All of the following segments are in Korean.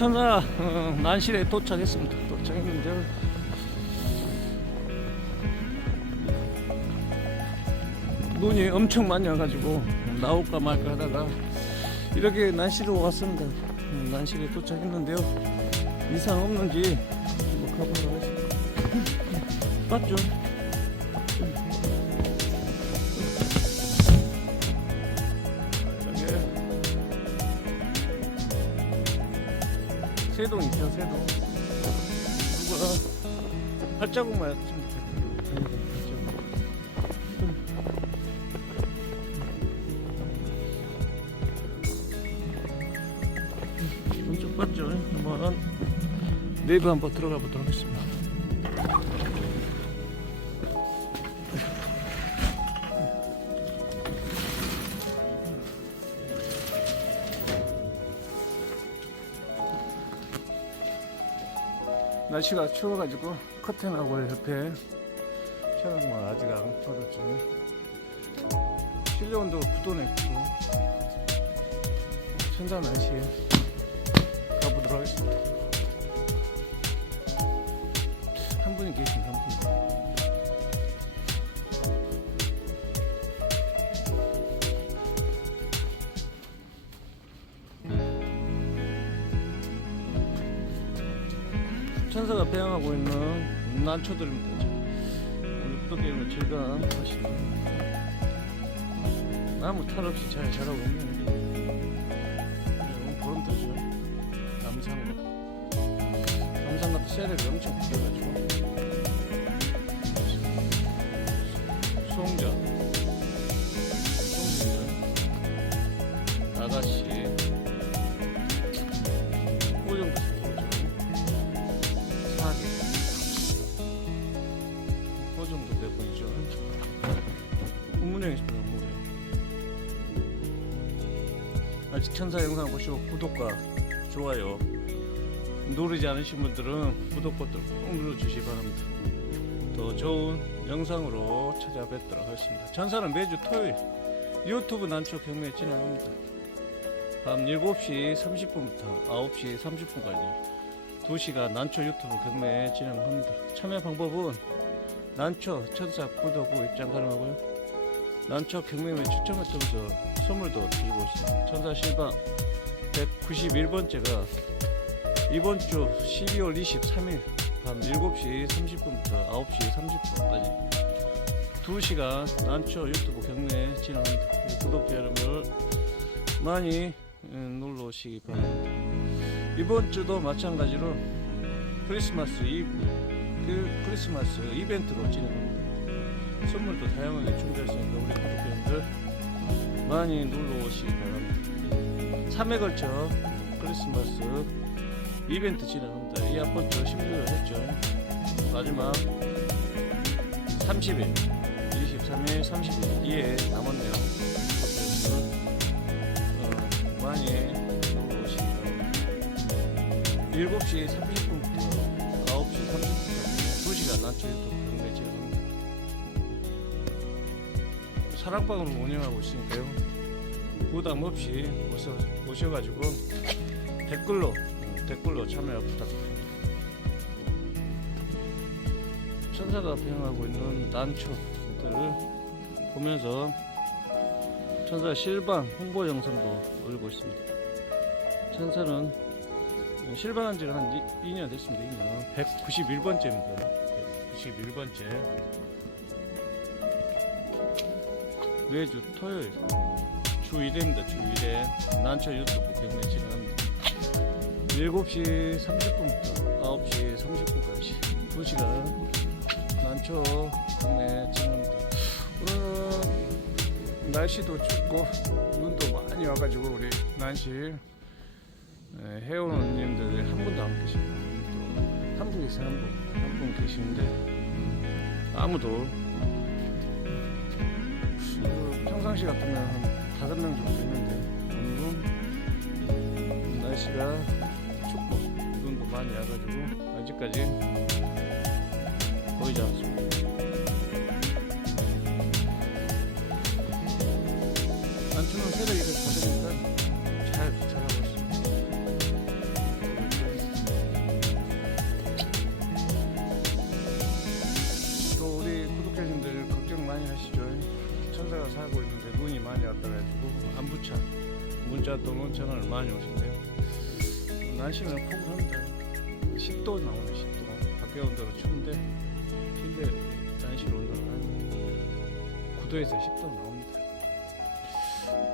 천사 어, 난실에 도착했습니다. 도착했는데 눈이 엄청 많이 와가지고 나올까 말까 하다가 이렇게 난실로 왔습니다. 음, 난실에 도착했는데요. 이상 없는지 한번 가보도록 하겠습니다. 맞죠? 새동 있죠, 새동. 누가 발자국만 좀 기분 좀 봤죠? 한번 네이버 한번 들어가 보도록 하겠습니다. 날씨가 추워가지고 커튼하고 옆에 샤워만 아직 안 받았죠. 실내 온도 9도 냈고 천사 날씨에 가보도록 하겠습니다. 한 분이 계신 한 천사가 배양하고 있는 난초들입니다. 오늘 구독자님은 제가 하시는 아무 탈 없이 잘 자라고 있네요. 오늘 보름달죠. 남산거. 남산가도 세력이 엄청 붙여가지고. 아직 천사 영상 보시고 구독과 좋아요 누르지 않으신 분들은 구독 버튼 꼭 눌러주시기 바랍니다. 더 좋은 영상으로 찾아뵙도록 하겠습니다. 천사는 매주 토요일 유튜브 난초 경매 진행합니다. 밤 7시 30분부터 9시 30분까지 2시간 난초 유튜브 경매 진행합니다. 참여 방법은 난초 천사 구독 후 입장 가능하고요. 난초 경매매 추첨을 통해서 선물도 드리고 있습니다. 천사 실방 191번째가 이번 주 12월 23일 밤 7시 30분부터 9시 30분까지 2시간 난초 유튜브 경매 진행합니다. 구독자 여러분들 많이 음, 놀러 오시기 바랍니다. 이번 주도 마찬가지로 크리스마스 이브 그 크리스마스 이벤트로 진행합니다. 선물도 다양하게 준비했으니까 우리 구독자분들 많이 놀러 오시기 바랍니다. 3회 걸쳐 크리스마스 이벤트 진행합니다. 이주 16일 했죠. 마지막 30일, 23일, 30일 이에 남았네요. 어, 많이 놀러 오시기 바랍니다. 7시 30분부터 9시 30분까지 2시간 낮춰 유튜브 경매 진행 사랑방으로 운영하고 있으니까요. 부담 없이 오셔, 오셔가지고 댓글로 음, 댓글로 참여 부탁드립니다. 천사가 비행하고 있는 난초들을 보면서 천사 실방 홍보 영상도 올리고 있습니다. 천사는 실방한 지가 한 2, 년 됐습니다. 2년. 191번째입니다. 191번째. 매주 토요일 주 1회입니다. 주 1회 난초 유튜브 경매 진행합니다. 7시 30분부터 9시 30분까지 2시간 난초 경매 진행합니다. 오늘은 날씨도 춥고 눈도 많이 와가지고 우리 난실 네, 회원님들 한 분도 안 계십니다. 한 분 계세요, 한 분. 한 분 계시는데 아무도 그 평상시 같으면 한 다섯 명 정도 있는데 오늘은 날씨가 춥고 눈도 많이 와가지고 아직까지 보이지 않습니다. 또는 전화를 많이 오신대요. 날씨는 포근합니다. 10도 나오네 10도. 밖에 온도는 추운데 실내 단실 온도는 한 9도에서 10도 나옵니다.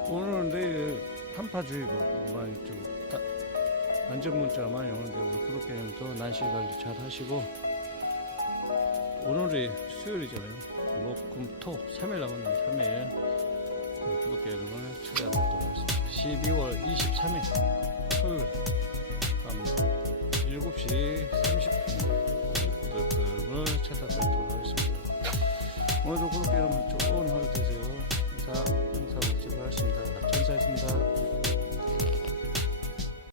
오늘은 내일 한파주의보 많이 좀 다- 안전 문자가 많이 오는데 우리 구독자님도 날씨 관리 잘 하시고 오늘이 수요일이잖아요. 목, 금, 토 3일 남았네요. 3일 구독자 여러분을 찾아뵙도록 하겠습니다. 12월 23일 토요일 밤 7시 30분